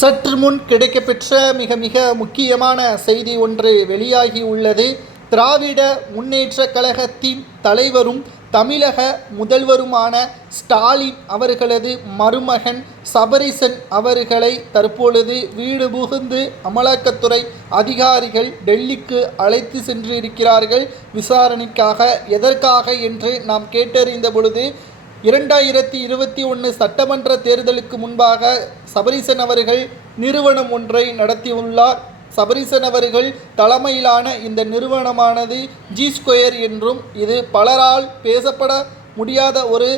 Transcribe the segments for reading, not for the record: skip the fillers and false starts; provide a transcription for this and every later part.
சற்று முன் கிடைக்கப்பெற்ற மிக மிக முக்கியமான செய்தி ஒன்று வெளியாகி உள்ளது. திராவிட முன்னேற்றக் கழகத்தின் தலைவரும் தமிழக முதல்வருமான ஸ்டாலின் அவர்களது மருமகன் சபரீசன் அவர்களை தற்பொழுது வீடு புகுந்து அமலாக்கத்துறை அதிகாரிகள் டெல்லிக்கு அழைத்து சென்றிருக்கிறார்கள் விசாரணைக்காக. எதற்காக என்று நாம் கேட்டறிந்த பொழுது 2021 சட்டமன்ற தேர்தலுக்கு முன்பாக சபரீசன் அவர்கள் நிறுவனம் ஒன்றை நடத்தியுள்ளார். சபரீசன் அவர்கள் தலைமையிலான இந்த நிறுவனமானது G2 என்றும் இது பலரால் பேசப்பட முடியாத ஒரு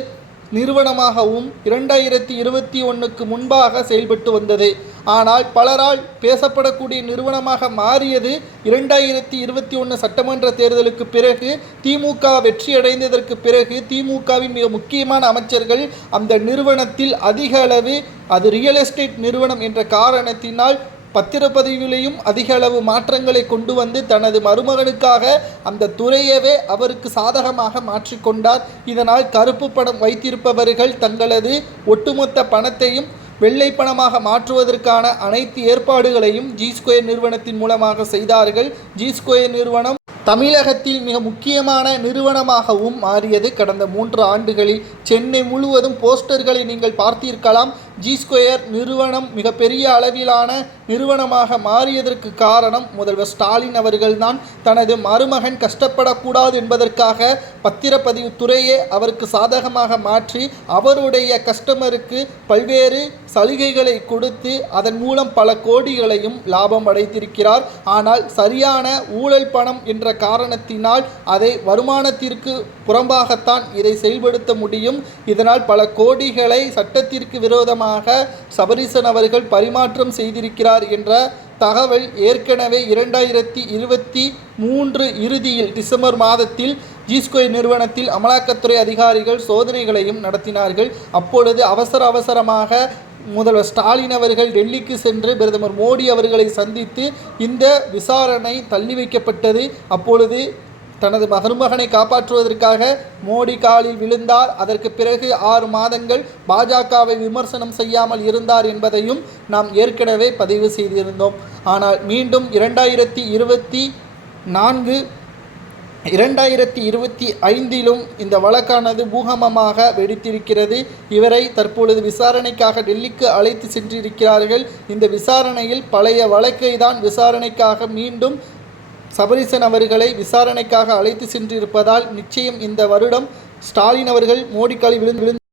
நிறுவனமாகவும் 2021க்கு முன்பாக செயல்பட்டு வந்தது. ஆனால் பலரால் பேசப்படக்கூடிய நிறுவனமாக மாறியது 2021 சட்டமன்ற தேர்தலுக்கு பிறகு. திமுக வெற்றியடைந்ததற்கு பிறகு திமுகவின் மிக முக்கியமான அமைச்சர்கள் அந்த நிறுவனத்தில் அதிக அளவு, அது ரியல் எஸ்டேட் நிறுவனம் என்ற காரணத்தினால் பத்திரப்பதிவிலையும் அதிக அளவு மாற்றங்களை கொண்டு வந்து தனது மருமகனுக்காக அந்த துறையவே அவருக்கு சாதகமாக மாற்றிக்கொண்டார். இதனால் கருப்பு பணம் வைத்திருப்பவர்கள் தங்களது ஒட்டுமொத்த பணத்தையும் வெள்ளை பணமாக மாற்றுவதற்கான அனைத்து ஏற்பாடுகளையும் G2 நிறுவனத்தின் மூலமாக செய்தார்கள். G2 நிறுவனம் தமிழகத்தில் மிக முக்கியமான நிறுவனமாகவும் மாறியது. கடந்த 3 ஆண்டுகளில் சென்னை முழுவதும் போஸ்டர்களை நீங்கள் பார்த்திருக்கலாம். G2 நிறுவனம் மிகப்பெரிய அளவிலான நிறுவனமாக மாறியதற்கு காரணம் முதல்வர் ஸ்டாலின் அவர்கள்தான். தனது மருமகன் கஷ்டப்படக்கூடாது என்பதற்காக பத்திரப்பதிவு துறையே அவருக்கு சாதகமாக மாற்றி அவருடைய கஸ்டமருக்கு பல்வேறு சலுகைகளை கொடுத்து அதன் மூலம் பல கோடிகளையும் லாபம் அடைத்திருக்கிறார். ஆனால் சரியான ஊழல் பணம் என்ற காரணத்தினால் அதை வருமானத்திற்கு புறம்பாகத்தான் இதை செயல்படுத்த முடியும். இதனால் பல கோடிகளை சட்டத்திற்கு விரோதமாக சபரீசன் அவர்கள் பரிமாற்றம் செய்திருக்கிறார் என்ற தகவல் ஏற்கனவே 2023 இறுதியில் டிசம்பர் மாதத்தில் G2 நிறுவனத்தில் அமலாக்கத்துறை அதிகாரிகள் சோதனைகளையும் நடத்தினார்கள். அப்பொழுது அவசரமாக முதல்வர் ஸ்டாலின் அவர்கள் டெல்லிக்கு சென்று பிரதமர் மோடி அவர்களை சந்தித்து இந்த விசாரணை தள்ளி வைக்கப்பட்டது. அப்பொழுது தனது மருமகனை காப்பாற்றுவதற்காக மோடி காலில் விழுந்தார். அதற்கு பிறகு 6 மாதங்கள் பாஜகவை விமர்சனம் செய்யாமல் இருந்தார் என்பதையும் நாம் ஏற்கனவே பதிவு செய்திருந்தோம். ஆனால் மீண்டும் 2025 இந்த வழக்கானது பூகம்பமாக வெடித்திருக்கிறது. இவரை தற்பொழுது விசாரணைக்காக டெல்லிக்கு அழைத்து சென்றிருக்கிறார்கள். இந்த விசாரணையில் பழைய வழக்கை தான் விசாரணைக்காக மீண்டும் சபரீசன் அவர்களை விசாரணைக்காக அழைத்து சென்றிருப்பதால் நிச்சயம் இந்த வருடம் ஸ்டாலின் அவர்கள் மோடி காலில் விழுந்து